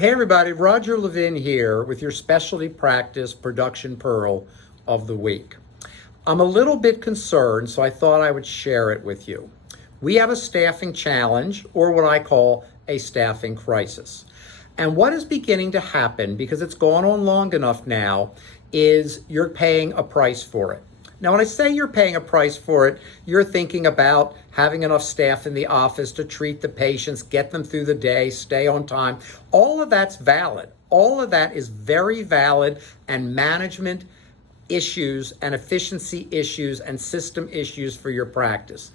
Hey everybody, Roger Levin here with your specialty practice production pearl of the week. I'm a little bit concerned, so I thought I would share it with you. We have a staffing challenge, or what I call a staffing crisis. And what is beginning to happen, because it's gone on long enough now, is you're paying a price for it. Now, when I say you're paying a price for it, you're thinking about having enough staff in the office to treat the patients, get them through the day, stay on time. All of that's valid. All of that is very valid, and management issues and efficiency issues and system issues for your practice.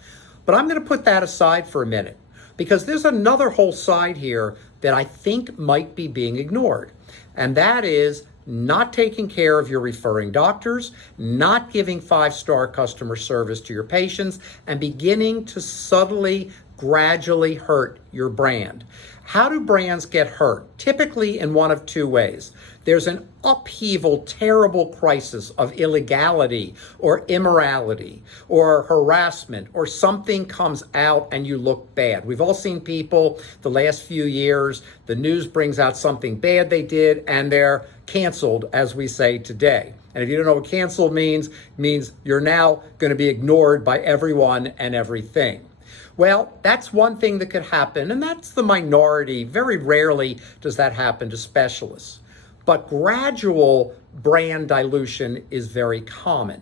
But I'm going to put that aside for a minute, because there's another whole side here that I think might be being ignored. And that is not taking care of your referring doctors, not giving 5-star customer service to your patients, and beginning to subtly, gradually hurt your brand. How do brands get hurt? Typically in one of two ways. There's an upheaval, terrible crisis of illegality or immorality or harassment, or something comes out and you look bad. We've all seen people the last few years, the news brings out something bad they did and they're canceled, as we say today. And if you don't know what canceled means, it means you're now going to be ignored by everyone and everything. Well, that's one thing that could happen, and that's the minority. Very rarely does that happen to specialists. But gradual brand dilution is very common.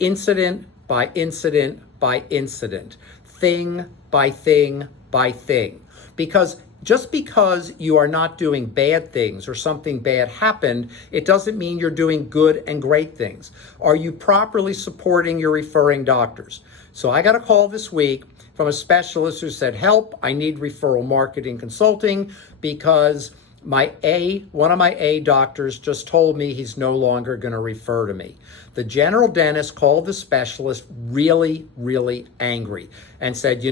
Incident by incident by incident, thing by thing by thing. Because just because you are not doing bad things or something bad happened, it doesn't mean you're doing good and great things. Are you properly supporting your referring doctors? So I got a call this week from a specialist who said, help, I need referral marketing consulting because one of my A doctors just told me he's no longer going to refer to me. The general dentist called the specialist really, really angry and said,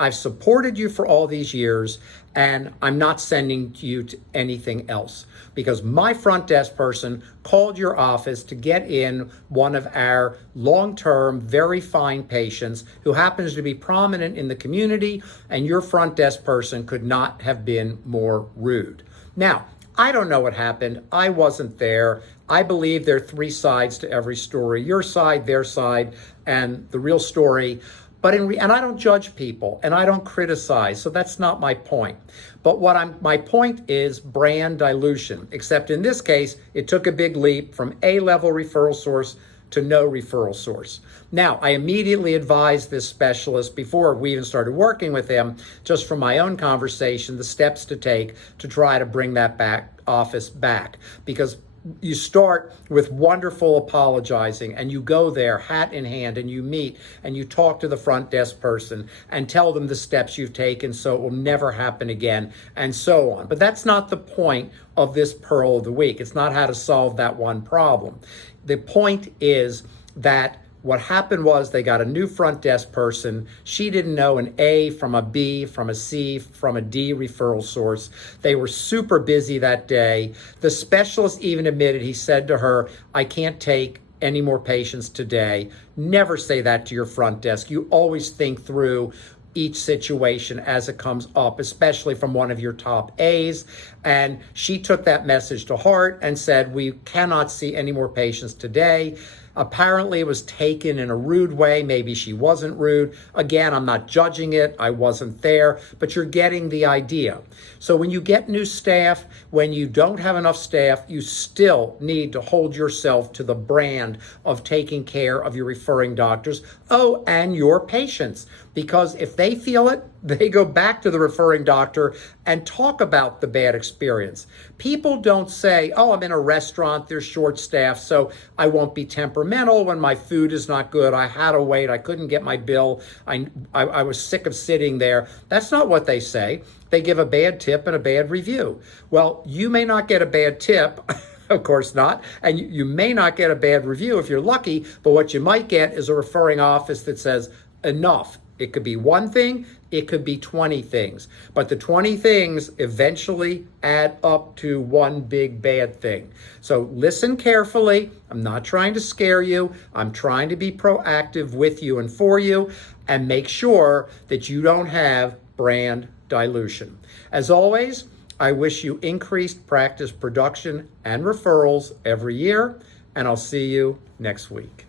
I've supported you for all these years and I'm not sending you to anything else because my front desk person called your office to get in one of our long-term, very fine patients who happens to be prominent in the community, and your front desk person could not have been more rude. Now, I don't know what happened. I wasn't there. I believe there are three sides to every story: your side, their side, and the real story. But and I don't judge people and I don't criticize, so that's not my point. But my point is brand dilution, except in this case, it took a big leap from A-level referral source to no referral source. Now, I immediately advised this specialist before we even started working with him, just from my own conversation, the steps to take to try to bring that office back. Because you start with wonderful apologizing and you go there hat in hand and you meet and you talk to the front desk person and tell them the steps you've taken so it will never happen again and so on. But that's not the point of this Pearl of the Week. It's not how to solve that one problem. The point is that what happened was they got a new front desk person. She didn't know an A from a B, from a C, from a D referral source. They were super busy that day. The specialist even admitted, he said to her, I can't take any more patients today. Never say that to your front desk. You always think through each situation as it comes up, especially from one of your top A's. And she took that message to heart and said, we cannot see any more patients today. Apparently it was taken in a rude way. Maybe she wasn't rude. Again, I'm not judging it. I wasn't there, but you're getting the idea. So when you get new staff, when you don't have enough staff, you still need to hold yourself to the brand of taking care of your referring doctors, and your patients. Because if they feel it, they go back to the referring doctor and talk about the bad experience. People don't say, I'm in a restaurant, they're short-staffed, so I won't be temperamental when my food is not good. I had to wait. I couldn't get my bill. I was sick of sitting there. That's not what they say. They give a bad tip and a bad review. Well, you may not get a bad tip. Of course not. And you may not get a bad review if you're lucky, but what you might get is a referring office that says, enough. It could be one thing, it could be 20 things. But the 20 things eventually add up to one big bad thing. So listen carefully. I'm not trying to scare you. I'm trying to be proactive with you and for you, and make sure that you don't have brand dilution. As always, I wish you increased practice production and referrals every year, and I'll see you next week.